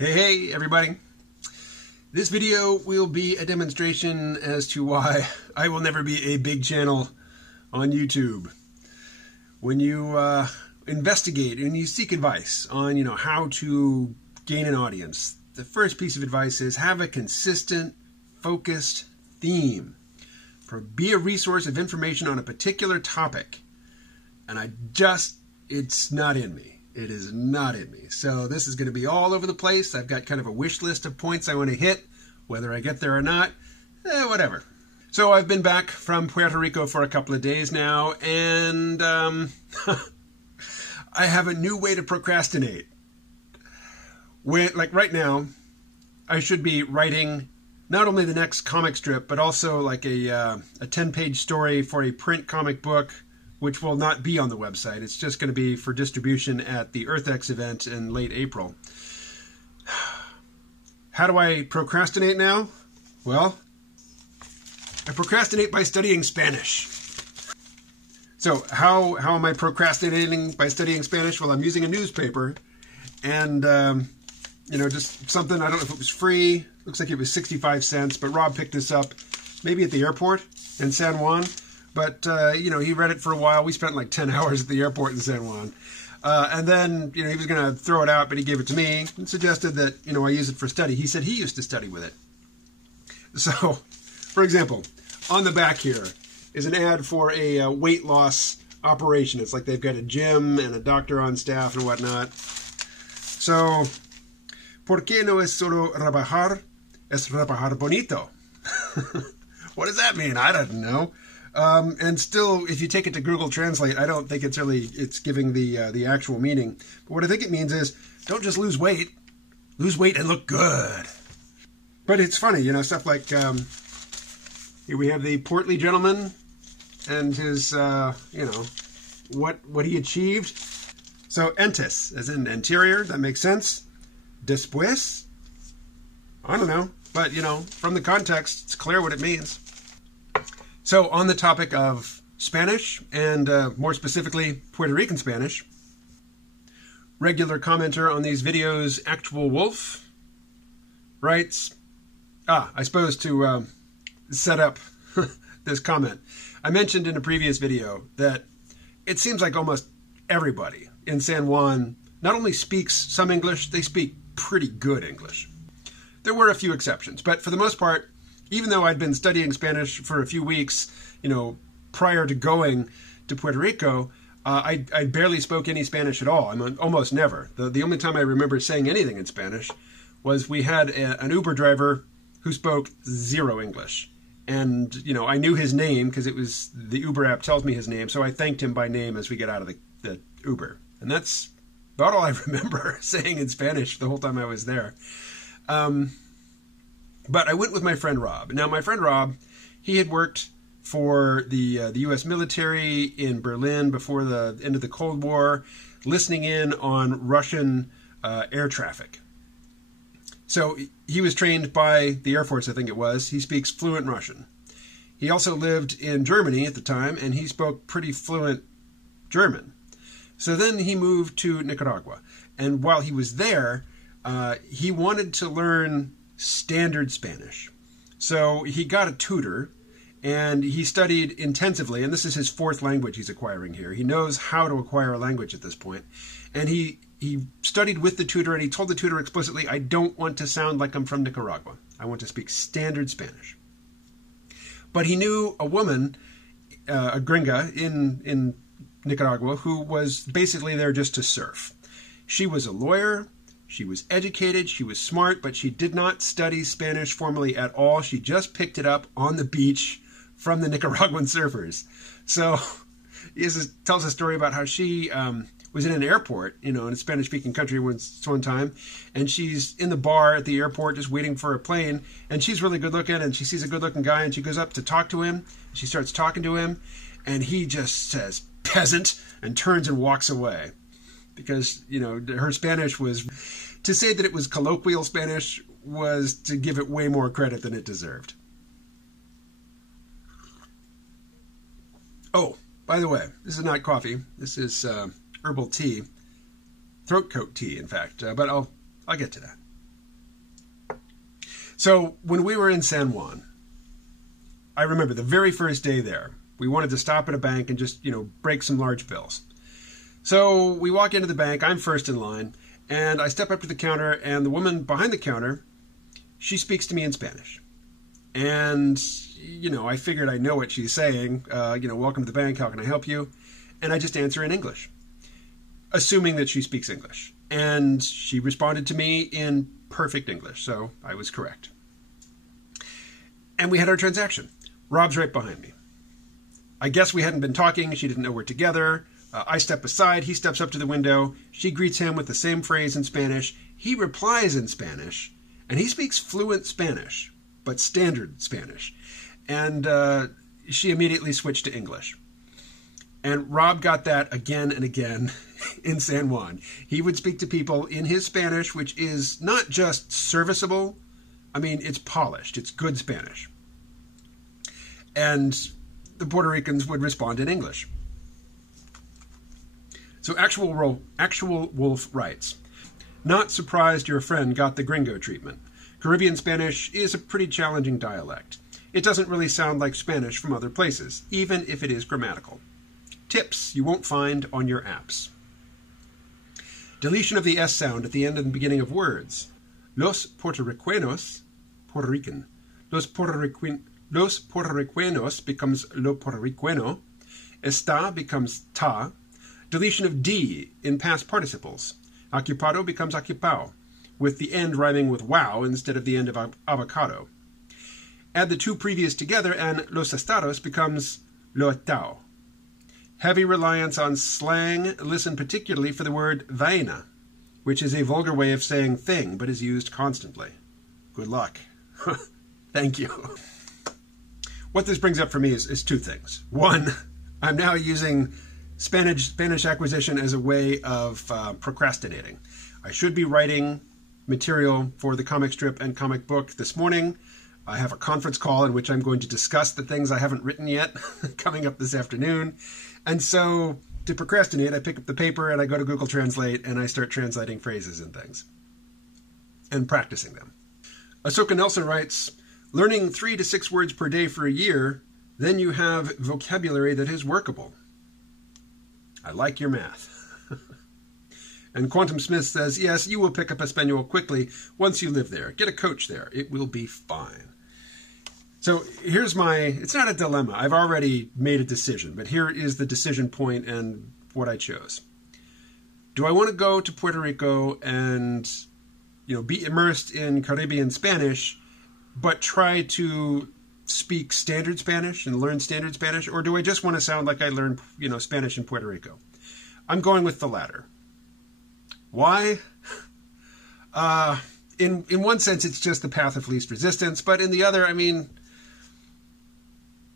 Hey everybody. This video will be a demonstration as to why I will never be a big channel on YouTube. When you investigate and you seek advice on, how to gain an audience, the first piece of advice is have a consistent, focused theme. Be a resource of information on a particular topic. And it's not in me. It is not in me. So this is going to be all over the place. I've got kind of a wish list of points I want to hit. Whether I get there or not, whatever. So I've been back from Puerto Rico for a couple of days now, and I have a new way to procrastinate. Like right now, I should be writing not only the next comic strip, but also like a 10-page story for a print comic book, which will not be on the website. It's just going to be for distribution at the EarthX event in late April. How do I procrastinate now? Well, I procrastinate by studying Spanish. So how am I procrastinating by studying Spanish? Well, I'm using a newspaper and, just something, I don't know if it was free. Looks like it was 65 cents, but Rob picked this up maybe at the airport in San Juan. But, he read it for a while. We spent like 10 hours at the airport in San Juan. And then, he was going to throw it out, but he gave it to me and suggested that, I use it for study. He said he used to study with it. So, for example, on the back here is an ad for a weight loss operation. It's like they've got a gym and a doctor on staff and whatnot. So, ¿por qué no es solo rebajar? Es rebajar bonito. What does that mean? I don't know. And still, if you take it to Google Translate, I don't think it's giving the actual meaning. But what I think it means is, don't just lose weight and look good. But it's funny, stuff like, here we have the portly gentleman and his, what he achieved. So, antes, as in anterior, that makes sense. Después, I don't know. But, from the context, it's clear what it means. So, on the topic of Spanish, and more specifically, Puerto Rican Spanish, regular commenter on these videos, Actual Wolf, writes, I suppose to set up this comment. I mentioned in a previous video that it seems like almost everybody in San Juan not only speaks some English, they speak pretty good English. There were a few exceptions, but for the most part, even though I'd been studying Spanish for a few weeks, prior to going to Puerto Rico, I barely spoke any Spanish at all. I mean, almost never. The only time I remember saying anything in Spanish was we had an Uber driver who spoke zero English. And, I knew his name because it was the Uber app tells me his name. So I thanked him by name as we get out of the Uber. And that's about all I remember saying in Spanish the whole time I was there. But I went with my friend Rob. Now, my friend Rob, he had worked for the U.S. military in Berlin before the end of the Cold War, listening in on Russian air traffic. So he was trained by the Air Force, I think it was. He speaks fluent Russian. He also lived in Germany at the time, and he spoke pretty fluent German. So then he moved to Nicaragua. And while he was there, he wanted to learn standard Spanish. So he got a tutor and he studied intensively, and this is his fourth language he's acquiring here. He knows how to acquire a language at this point. And he studied with the tutor, and he told the tutor explicitly, I don't want to sound like I'm from Nicaragua. I want to speak standard Spanish. But he knew a woman, a gringa in Nicaragua, who was basically there just to surf. She was a lawyer. She was educated, she was smart, but she did not study Spanish formally at all. She just picked it up on the beach from the Nicaraguan surfers. So he tells a story about how she was in an airport, in a Spanish-speaking country one time, and she's in the bar at the airport just waiting for a plane, and she's really good-looking, and she sees a good-looking guy, and she goes up to talk to him. She starts talking to him, and he just says, peasant, and turns and walks away. Because, her Spanish was, to say that it was colloquial Spanish was to give it way more credit than it deserved. Oh, by the way, this is not coffee. This is herbal tea. Throat coat tea, in fact. But I'll get to that. So when we were in San Juan, I remember the very first day there, we wanted to stop at a bank and just, break some large bills. So we walk into the bank, I'm first in line, and I step up to the counter, and the woman behind the counter, she speaks to me in Spanish. And, I figured I know what she's saying. Welcome to the bank, how can I help you? And I just answer in English, assuming that she speaks English. And she responded to me in perfect English, so I was correct. And we had our transaction. Rob's right behind me. I guess we hadn't been talking. She didn't know we're together. I step aside. He steps up to the window. She greets him with the same phrase in Spanish. He replies in Spanish, and he speaks fluent Spanish, but standard Spanish. And she immediately switched to English. And Rob got that again and again in San Juan. He would speak to people in his Spanish, which is not just serviceable. I mean, it's polished. It's good Spanish. And the Puerto Ricans would respond in English. So Actual Wolf writes, "Not surprised your friend got the gringo treatment. Caribbean Spanish is a pretty challenging dialect. It doesn't really sound like Spanish from other places, even if it is grammatical. Tips you won't find on your apps. Deletion of the S sound at the end and beginning of words. Los Puerto Ricanos, Puerto Rican. Los Puerto Ricanos becomes lo Puerto Riqueno. Está becomes ta. Deletion of D in past participles. Ocupado becomes ocupao, with the end rhyming with wow instead of the end of avocado. Add the two previous together and los estados becomes lo estao. Heavy reliance on slang. Listen particularly for the word vaina, which is a vulgar way of saying thing, but is used constantly. Good luck." Thank you. What this brings up for me is two things. One, I'm now using Spanish acquisition as a way of procrastinating. I should be writing material for the comic strip and comic book this morning. I have a conference call in which I'm going to discuss the things I haven't written yet coming up this afternoon. And so to procrastinate, I pick up the paper and I go to Google Translate and I start translating phrases and things and practicing them. Ahsoka Nelson writes, "Learning 3 to 6 words per day for a year, then you have vocabulary that is workable." I like your math. And Quantum Smith says, "Yes, you will pick up Espanol quickly once you live there. Get a coach there. It will be fine." So here's it's not a dilemma. I've already made a decision, but here is the decision point and what I chose. Do I want to go to Puerto Rico and, be immersed in Caribbean Spanish, but try to speak standard Spanish and learn standard Spanish? Or do I just want to sound like I learned, Spanish in Puerto Rico? I'm going with the latter. Why? In one sense, it's just the path of least resistance, but in the other,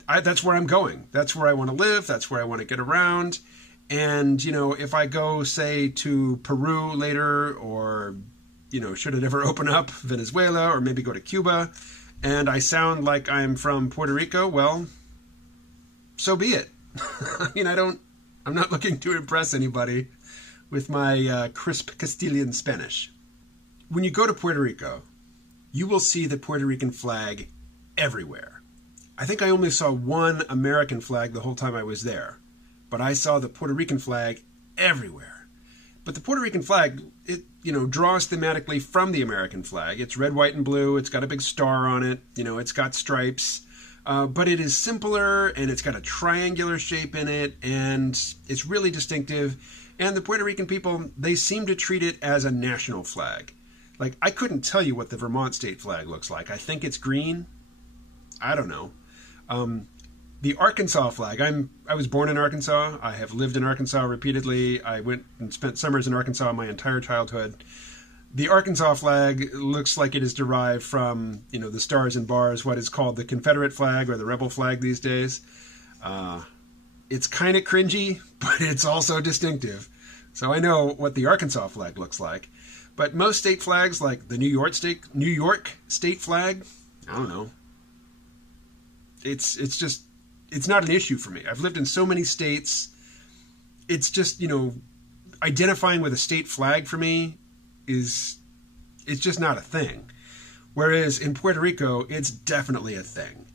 that's where I'm going. That's where I want to live. That's where I want to get around. And, if I go, say, to Peru later, or, should it ever open up, Venezuela, or maybe go to Cuba, and I sound like I'm from Puerto Rico, well, so be it. I'm not looking to impress anybody with my crisp Castilian Spanish. When you go to Puerto Rico, you will see the Puerto Rican flag everywhere. I think I only saw one American flag the whole time I was there, but I saw the Puerto Rican flag everywhere. But the Puerto Rican flag, it draws thematically from the American flag. It's red, white, and blue. It's got a big star on it. It's got stripes. But it is simpler, and it's got a triangular shape in it, and it's really distinctive. And the Puerto Rican people, they seem to treat it as a national flag. Like, I couldn't tell you what the Vermont state flag looks like. I think it's green. I don't know. The Arkansas flag, I was born in Arkansas. I have lived in Arkansas repeatedly. I went and spent summers in Arkansas my entire childhood. The Arkansas flag looks like it is derived from, the stars and bars, what is called the Confederate flag or the rebel flag these days. It's kind of cringy, but it's also distinctive. So I know what the Arkansas flag looks like. But most state flags, like the New York state flag, I don't know. It's not an issue for me. I've lived in so many states. It's just, identifying with a state flag for me it's just not a thing. Whereas in Puerto Rico, it's definitely a thing.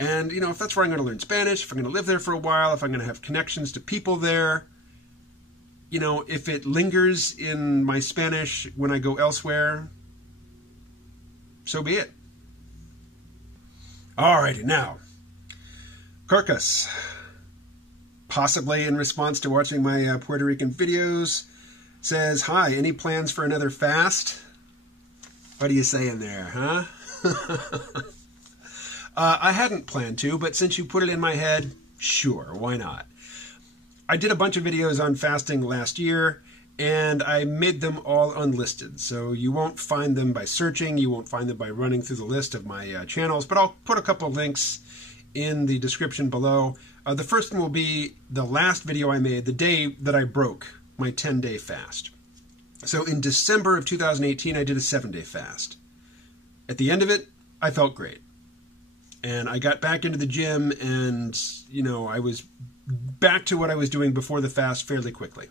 And, you know, if that's where I'm going to learn Spanish, if I'm going to live there for a while, if I'm going to have connections to people there, you know, if it lingers in my Spanish when I go elsewhere, so be it. Alrighty, now, Kirkus, possibly in response to watching my Puerto Rican videos, says, "Hi, any plans for another fast?" What are you saying there, huh? I hadn't planned to, but since you put it in my head, sure, why not? I did a bunch of videos on fasting last year, and I made them all unlisted. So you won't find them by searching, you won't find them by running through the list of my channels, but I'll put a couple links in the description below. The first one will be the last video I made, the day that I broke my 10-day fast. So in December of 2018, I did a 7-day fast. At the end of it, I felt great. And I got back into the gym and, you know, I was back to what I was doing before the fast fairly quickly.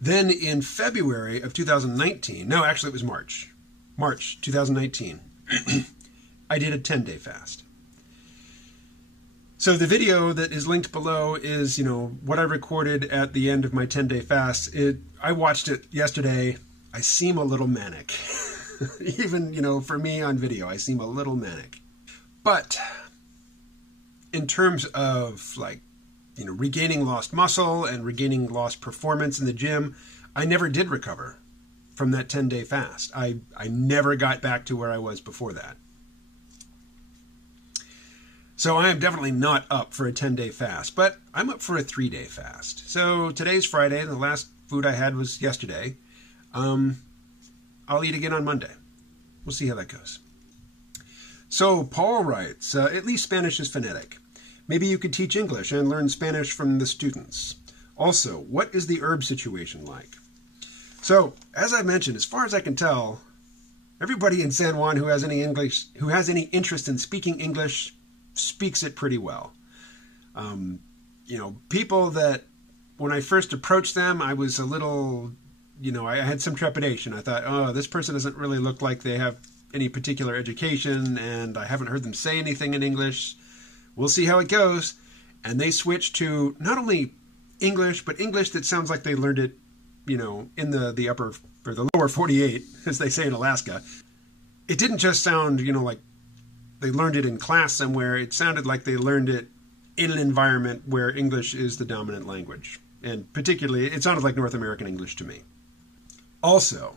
Then in February of 2019, no, actually it was March 2019, I did a 10-day fast. So the video that is linked below is, you know, what I recorded at the end of my 10-day fast. I watched it yesterday. I seem a little manic. Even, you know, for me on video, I seem a little manic. But in terms of, like, you know, regaining lost muscle and regaining lost performance in the gym, I never did recover from that 10-day fast. I never got back to where I was before that. So I am definitely not up for a 10-day fast, but I'm up for a 3-day fast. So today's Friday, and the last food I had was yesterday. I'll eat again on Monday. We'll see how that goes. So Paul writes, at least Spanish is phonetic. Maybe you could teach English and learn Spanish from the students. Also, what is the herb situation like? So, as I mentioned, as far as I can tell, everybody in San Juan who has any interest in speaking English speaks it pretty well. You know, people that when I first approached them, I was a little, you know, I had some trepidation. I thought, oh, this person doesn't really look like they have any particular education, and I haven't heard them say anything in English. We'll see how it goes. And they switched to not only English, but English that sounds like they learned it, you know, in the upper or the lower 48, as they say in Alaska. It didn't just sound, you know, like they learned it in class somewhere. It sounded like they learned it in an environment where English is the dominant language. And particularly, it sounded like North American English to me. Also,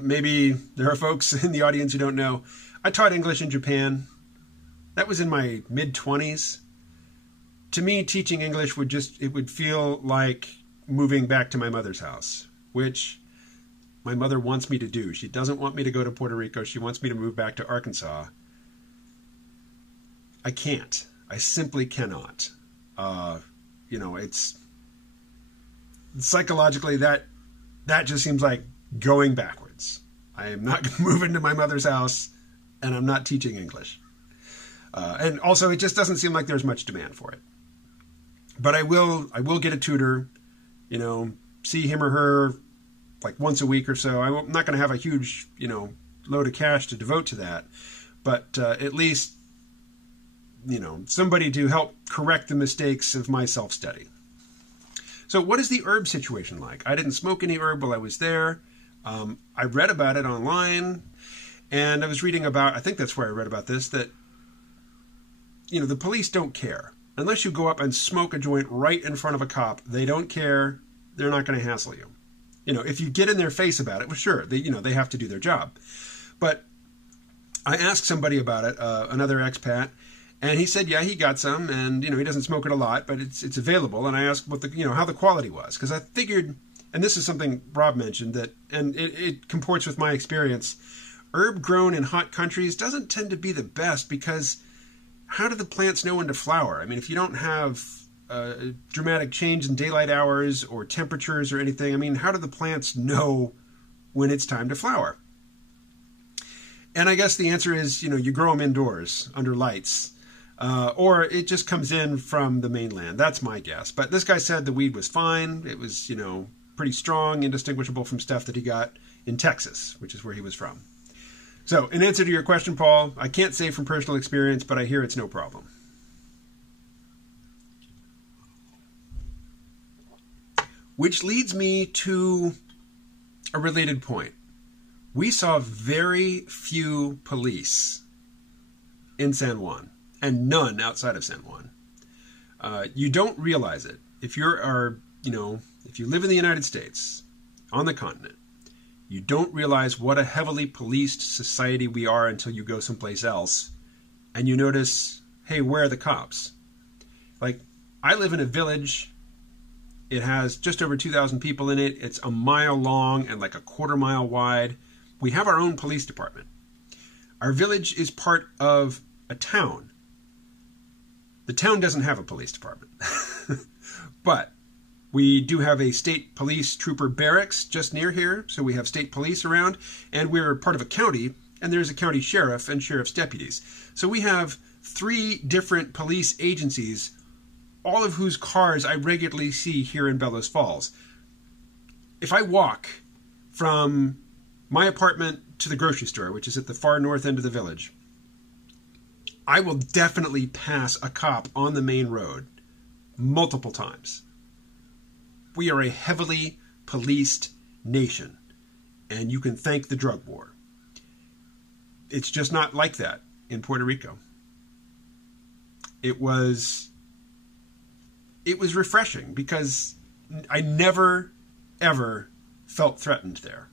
maybe there are folks in the audience who don't know, I taught English in Japan. That was in my mid-20s. To me, teaching English it would feel like moving back to my mother's house, which my mother wants me to do. She doesn't want me to go to Puerto Rico. She wants me to move back to Arkansas. I can't. I simply cannot. You know, it's psychologically that just seems like going backwards. I am not moving to my mother's house, and I'm not teaching English. And also, it just doesn't seem like there's much demand for it. But I will get a tutor, you know, see him or her like once a week or so. I'm not going to have a huge, you know, load of cash to devote to that, but at least, you know, somebody to help correct the mistakes of my self-study. So what is the herb situation like? I didn't smoke any herb while I was there. I read about it online, and I was reading about, I think that's where I read about this, that, you know, the police don't care. Unless you go up and smoke a joint right in front of a cop, they don't care. They're not going to hassle you. You know, if you get in their face about it, well, sure, they have to do their job. But I asked somebody about it, another expat, and he said, yeah, he got some, and, you know, he doesn't smoke it a lot, but it's available. And I asked what how the quality was, because I figured, and this is something Rob mentioned, that, and it comports with my experience, herb grown in hot countries doesn't tend to be the best, because how do the plants know when to flower? I mean, if you don't have a dramatic change in daylight hours or temperatures or anything, I mean, how do the plants know when it's time to flower? And I guess the answer is, you know, you grow them indoors under lights, or it just comes in from the mainland. That's my guess. But this guy said the weed was fine. It was, you know, pretty strong, indistinguishable from stuff that he got in Texas, which is where he was from. So, in answer to your question, Paul, I can't say from personal experience, but I hear it's no problem. Which leads me to a related point. We saw very few police in San Juan, and none outside of San Juan. You don't realize it. If you live in the United States, on the continent, you don't realize what a heavily policed society we are until you go someplace else, and you notice, hey, where are the cops? Like, I live in a village. It has just over 2,000 people in it. It's a mile long and like a quarter mile wide. We have our own police department. Our village is part of a town. The town doesn't have a police department. But we do have a state police trooper barracks just near here, so we have state police around, and we're part of a county, and there's a county sheriff and sheriff's deputies. So we have 3 different police agencies, all of whose cars I regularly see here in Bellows Falls. If I walk from my apartment to the grocery store, which is at the far north end of the village, I will definitely pass a cop on the main road multiple times. We are a heavily policed nation, and you can thank the drug war. It's just not like that in Puerto Rico. It was refreshing because I never, ever felt threatened there.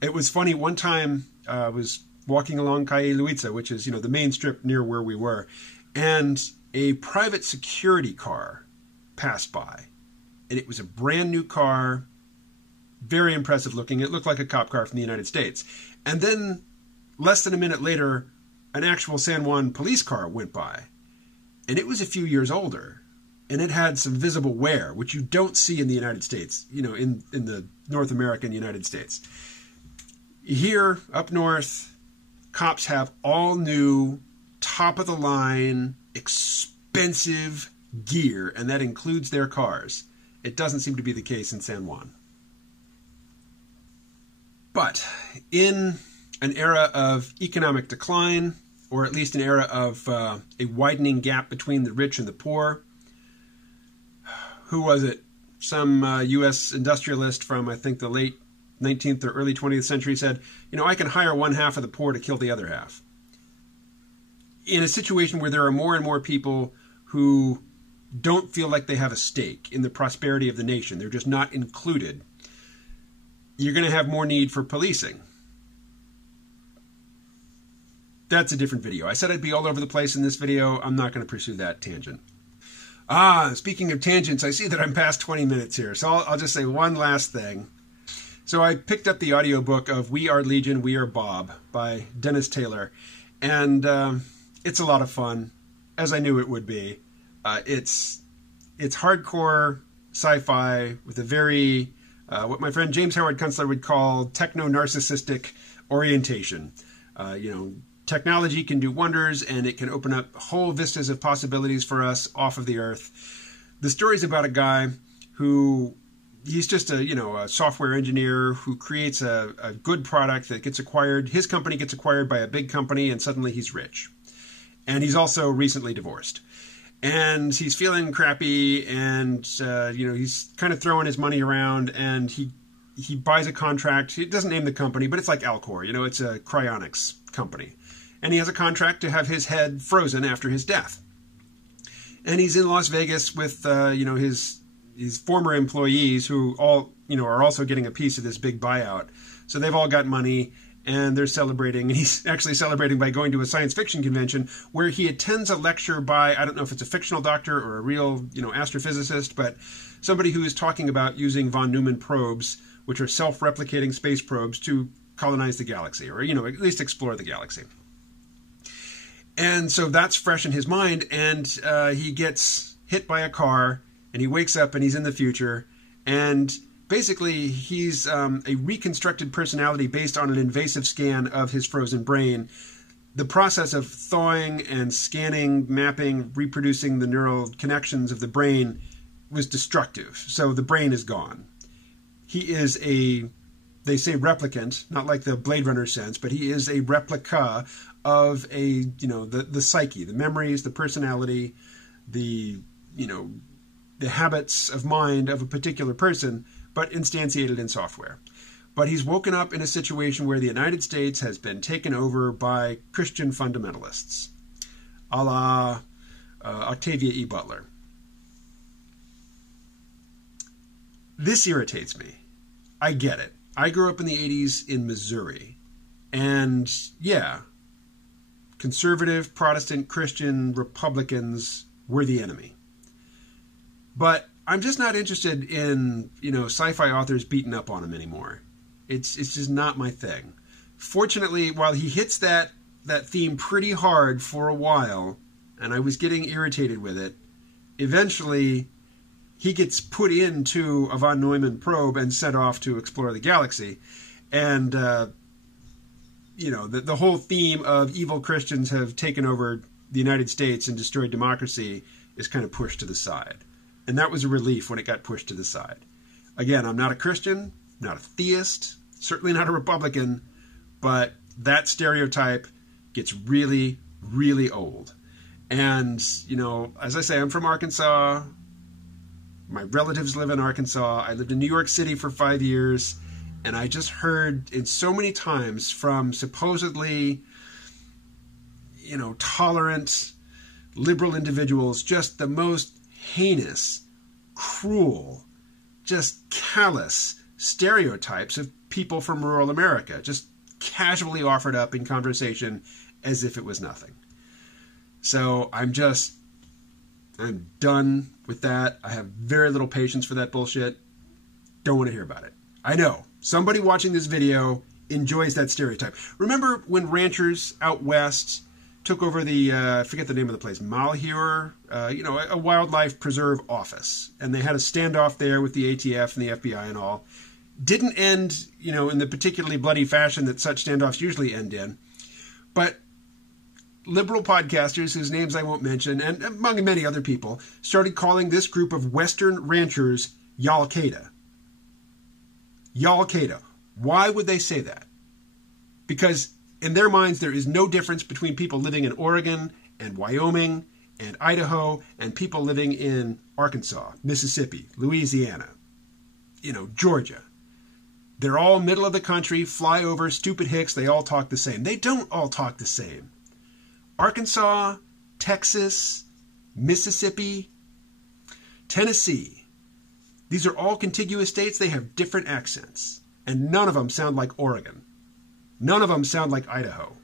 It was funny, one time I was walking along Calle Luisa, which is, the main strip near where we were, and a private security car passed by. And it was a brand new car, very impressive looking. It looked like a cop car from the United States. And then, less than a minute later, an actual San Juan police car went by. And it was a few years older. And it had some visible wear, which you don't see in the United States, in the North American United States. Here, up north, cops have all new, top-of-the-line, expensive gear, and that includes their cars. It doesn't seem to be the case in San Juan. But in an era of economic decline, or at least an era of a widening gap between the rich and the poor, who was it? Some U.S. industrialist from, I think, the late 19th or early 20th century said, I can hire one half of the poor to kill the other half. In a situation where there are more and more people who don't feel like they have a stake in the prosperity of the nation, they're just not included, you're going to have more need for policing. That's a different video. I said I'd be all over the place in this video. I'm not going to pursue that tangent. Speaking of tangents, I see that I'm past 20 minutes here, so I'll just say one last thing. So I picked up the audiobook of We Are Legion, We Are Bob by Dennis Taylor, and it's a lot of fun, as I knew it would be. It's hardcore sci-fi with a very, what my friend James Howard Kunstler would call techno-narcissistic orientation. Technology can do wonders, and it can open up whole vistas of possibilities for us off of the Earth. The story's about a guy who, he's just a software engineer who creates a good product that gets acquired. His company gets acquired by a big company, and suddenly he's rich. And he's also recently divorced. And he's feeling crappy, and he's kind of throwing his money around, and he buys a contract. He doesn't name the company, but it's like Alcor. It's a cryonics company. And he has a contract to have his head frozen after his death. And he's in Las Vegas with his former employees who all are also getting a piece of this big buyout. So they've all got money, and they're celebrating. And he's actually celebrating by going to a science fiction convention where he attends a lecture by, I don't know if it's a fictional doctor or a real, astrophysicist, but somebody who is talking about using von Neumann probes, which are self-replicating space probes, to colonize the galaxy, or, at least explore the galaxy. And so that's fresh in his mind, and he gets hit by a car, and he wakes up and he's in the future, and basically he's a reconstructed personality based on an invasive scan of his frozen brain. The process of thawing and scanning, mapping, reproducing the neural connections of the brain was destructive, so the brain is gone. He is a they say replicant, not like the Blade Runner sense, but he is a replica of the psyche, the memories, the personality, the habits of mind of a particular person, but instantiated in software. But he's woken up in a situation where the United States has been taken over by Christian fundamentalists, a la Octavia E. Butler. This irritates me. I get it. I grew up in the 80s in Missouri. And yeah, conservative, Protestant, Christian, Republicans were the enemy. But I'm just not interested in, sci-fi authors beating up on him anymore. It's just not my thing. Fortunately, while he hits that theme pretty hard for a while, and I was getting irritated with it, eventually he gets put into a von Neumann probe and sent off to explore the galaxy. And, the whole theme of evil Christians have taken over the United States and destroyed democracy is kind of pushed to the side. And that was a relief when it got pushed to the side. Again, I'm not a Christian, not a theist, certainly not a Republican, but that stereotype gets really, really old. And, as I say, I'm from Arkansas. My relatives live in Arkansas. I lived in New York City for 5 years. And I just heard in so many times from supposedly, tolerant, liberal individuals, just the most heinous, cruel, just callous stereotypes of people from rural America, just casually offered up in conversation as if it was nothing. So I'm done with that. I have very little patience for that bullshit. Don't want to hear about it. I know somebody watching this video enjoys that stereotype. Remember when ranchers out west took over the, I forget the name of the place, Malheur, a wildlife preserve office. And they had a standoff there with the ATF and the FBI and all. Didn't end, in the particularly bloody fashion that such standoffs usually end in. But liberal podcasters, whose names I won't mention, and among many other people, started calling this group of Western ranchers Y'all-Qaeda. Y'all-Qaeda. Why would they say that? Because in their minds, there is no difference between people living in Oregon and Wyoming and Idaho and people living in Arkansas, Mississippi, Louisiana, Georgia. They're all middle of the country, flyover, stupid hicks. They all talk the same. They don't all talk the same. Arkansas, Texas, Mississippi, Tennessee. These are all contiguous states. They have different accents. And none of them sound like Oregon. None of them sound like Idaho.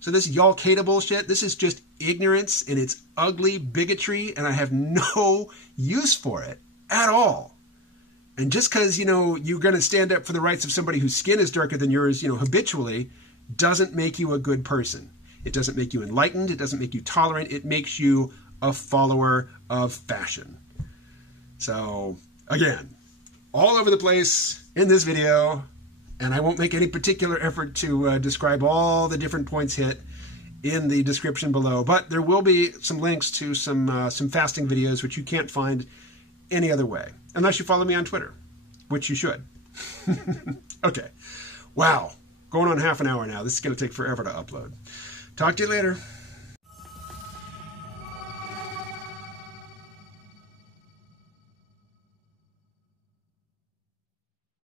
So this Y'all-Qaeda bullshit, this is just ignorance and it's ugly bigotry, and I have no use for it at all. And just because, you're going to stand up for the rights of somebody whose skin is darker than yours, habitually, doesn't make you a good person. It doesn't make you enlightened. It doesn't make you tolerant. It makes you a follower of fashion. So, again, all over the place in this video, and I won't make any particular effort to describe all the different points hit in the description below, but there will be some links to some fasting videos which you can't find any other way, unless you follow me on Twitter, which you should. Okay. Wow. Going on half an hour now. This is going to take forever to upload. Talk to you later.